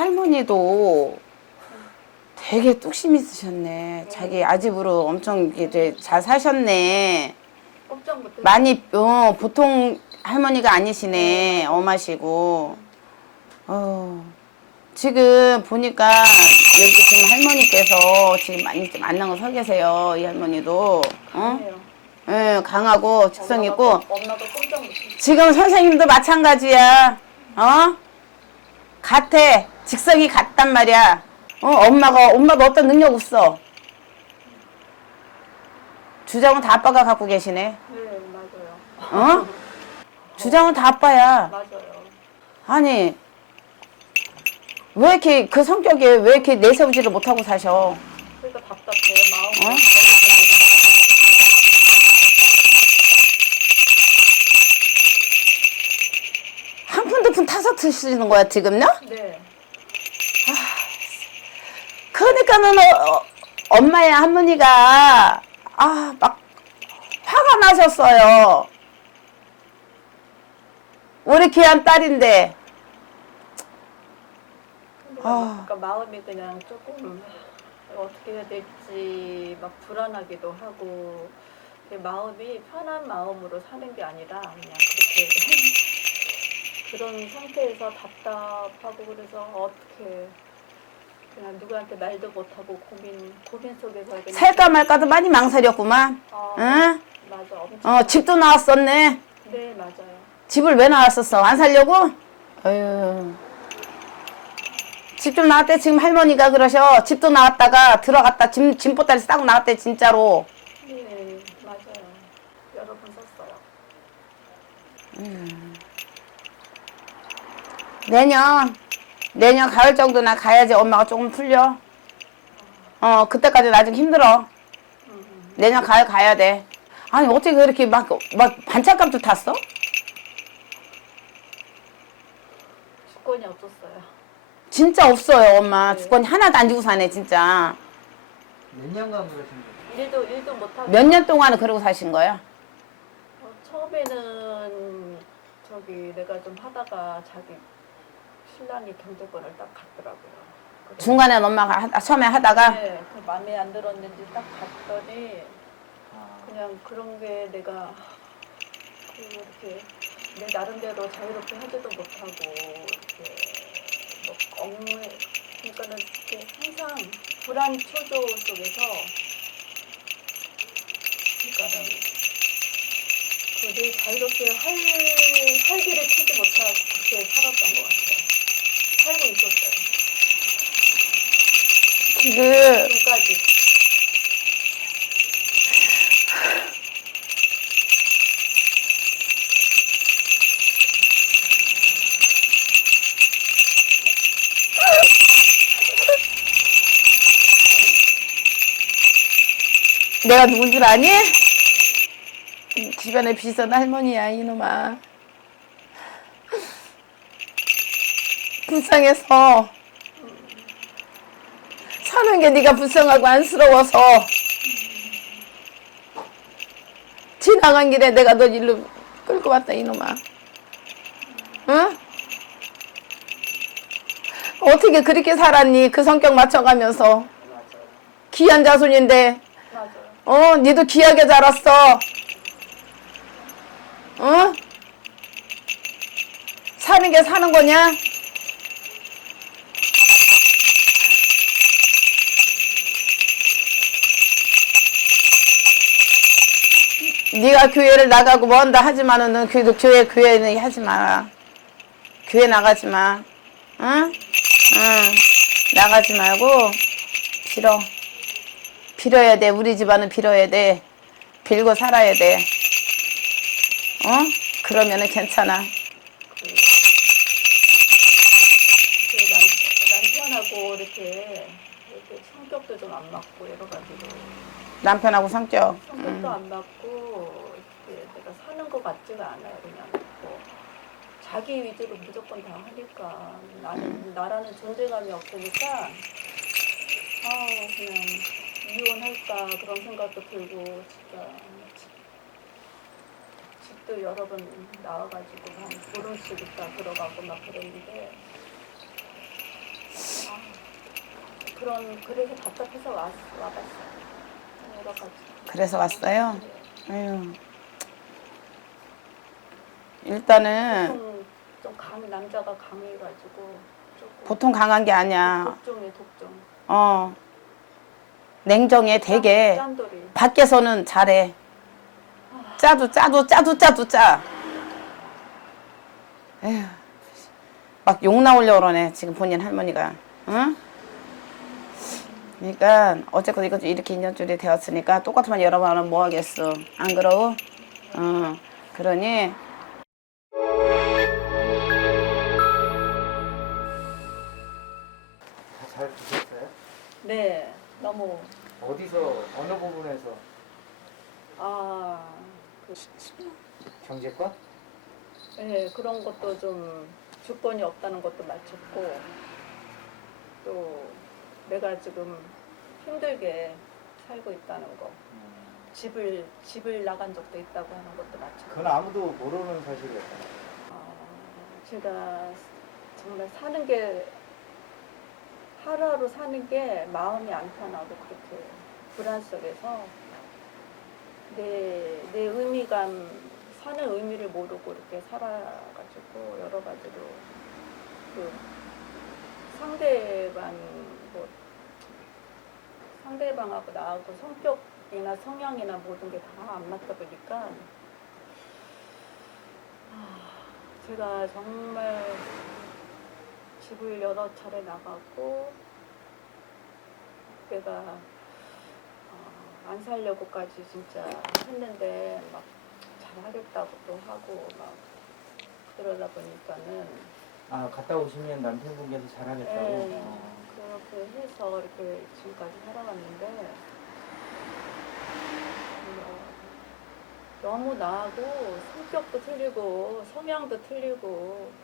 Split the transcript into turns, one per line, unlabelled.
할머니도 되게 뚝심 있으셨네. 자기 아집으로 엄청 이렇게 잘 사셨네.
꼼짝 못해.
많이 어, 보통 할머니가 아니시네. 엄하시고. 어. 지금 보니까 여기 지금 할머니께서 지금 많이 좀 안나고 서 계세요. 이 할머니도. 어?
해요.
예, 강하고 직성 있고
꼼짝 못해.
지금 선생님도 마찬가지야. 어? 같아. 직성이 같단 말이야. 어, 엄마가, 엄마도 어떤 능력 없어. 주장은 다 아빠가 갖고 계시네.
네, 맞아요.
어? 주장은 다 아빠야.
맞아요.
아니, 왜 이렇게 그 성격에 왜 이렇게 내세우지를 못하고 사셔?
그러니까 답답해. 마음이.
어? 한 푼 두 푼 타서 드시는 거야, 지금요?
네.
그러니까는 어, 어, 엄마의 할머니가 아 막 화가 나셨어요. 우리 귀한 딸인데 아.
그러니까 마음이 그냥 조금 어떻게 해야 될지 막 불안하기도 하고 그 마음이 편한 마음으로 사는 게 아니라 그냥 그렇게 그런 상태에서 답답하고 그래서 어떻게 그냥 누구한테 말도 못하고 고민 고민 속에서
살까 말까도 많이 망설였구만.
어,
응?
맞아 엄청
어 집도 나왔었네.
네 맞아요
집을 왜 나왔었어? 안 살려고? 아유. 집좀 나왔대 지금 할머니가 그러셔. 집도 나왔다가 들어갔다 짐 짐보따리 싸고 나왔대 진짜로.
네 맞아요 여러 번 썼어요
내년 내년 가을 정도나 가야지 엄마가 조금 풀려. 어 그때까지 나 좀 힘들어.
음,
내년 가을 가야 돼. 아니 어떻게 그렇게 막 막 반찬값도 탔어?
주권이 없었어요
진짜 없어요 엄마. 주권이 하나도 안 주고 사네 진짜.
몇 년간 그러신 거예요?
일도 일도 못 하고
몇 년 동안은 그러고 사신 거야?
어, 처음에는 저기 내가 좀 하다가 자기 신랑이 경제권을 딱 갖더라고요. 그래서
중간에 엄마가 하- 처음에 하다가
네, 그 마음에 안 들었는지 딱 갔더니
아,
그냥 그런 게 내가 그 이렇게 내 나름대로 자유롭게 하지도 못하고 이렇게 뭐 얽매 그러니까는 이렇게 항상 불안 초조 속에서 그러니까는 그내 자유롭게 할 활기를 치지 못하고 그렇게 살았던 것 같아요. 살고 있었어요.
지금
지금까지.
내가 누군 줄 아니? 이 주변에 비싼 할머니야 이놈아. 불쌍해서 사는 게 네가 불쌍하고 안쓰러워서 지나간 길에 내가 너 일로 끌고 왔다 이놈아. 응? 어떻게 그렇게 살았니? 그 성격 맞춰가면서 귀한 자손인데. 어, 니도 귀하게 자랐어. 어? 사는 게 사는 거냐? 네가 교회를 나가고 뭔다 하지만은 넌 그래도 교회 교회는 하지 마라. 교회 나가지 마. 응? 응. 나가지 말고 빌어. 빌어야 돼. 우리 집안은 빌어야 돼. 빌고 살아야 돼. 어? 그러면은 괜찮아.
그 남, 남편하고 이렇게, 이렇게 성격도 좀 안 맞고 여러 가지로
남편하고 성격.
성격도 안 맞고 이렇게 내가 사는 것 같지가 않아요 그냥. 뭐 자기 위주로 무조건 다 하니까. 나는 나라는 존재감이 없으니까 아 그냥 이혼할까 그런 생각도 들고 진짜 집- 집도 여러 번 나와가지고 한 보름씩 있다 들어가고 막 그랬는데 그런 그래서 답답해서 왔, 와봤어요. 여러 가지.
그래서 왔어요.
네.
아유. 일단은
보통 좀 강, 남자가 강해가지고 조금
보통 강한 게 아니야.
독종이 독종.
어. 냉정해 되게
짠돌이.
밖에서는 잘해. 짜도 짜도 짜도 짜도 짜. 에휴. 막 욕 나오려고 그러네 지금 본인 할머니가. 응? 그러니까 어쨌건 이거 이렇게 인연줄이 되었으니까 똑같으면 여러 번 하면 뭐 하겠어. 안 그러고? 어. 그러니
잘 드셨어요?
네, 너무
어디서 어느 부분에서
아, 그,
경제과?
네, 그런 것도 좀 주권이 없다는 것도 맞췄고 또 내가 지금 힘들게 살고 있다는 거, 집을 집을 나간 적도 있다고 하는 것도 맞췄고.
그건 아무도 모르는 사실이었어요.
아, 제가 정말 사는 게 하루하루 사는 게 마음이 안 편하고 그렇게 불안 속에서 내, 내 의미감 사는 의미를 모르고 이렇게 살아가지고 여러 가지로 그 상대방 뭐 상대방하고 나하고 성격이나 성향이나 모든 게 다 안 맞다 보니까 제가 정말 집을 여러 차례 나가고 내가 어, 안 살려고까지 진짜 했는데 막 잘하겠다고도 하고 막 그러다 보니까는
아 갔다 오시면 남편분께서 잘하겠다고.
네,
어.
그렇게 해서 이렇게 지금까지 살아왔는데 뭐 너무 나하고 성격도 틀리고 성향도 틀리고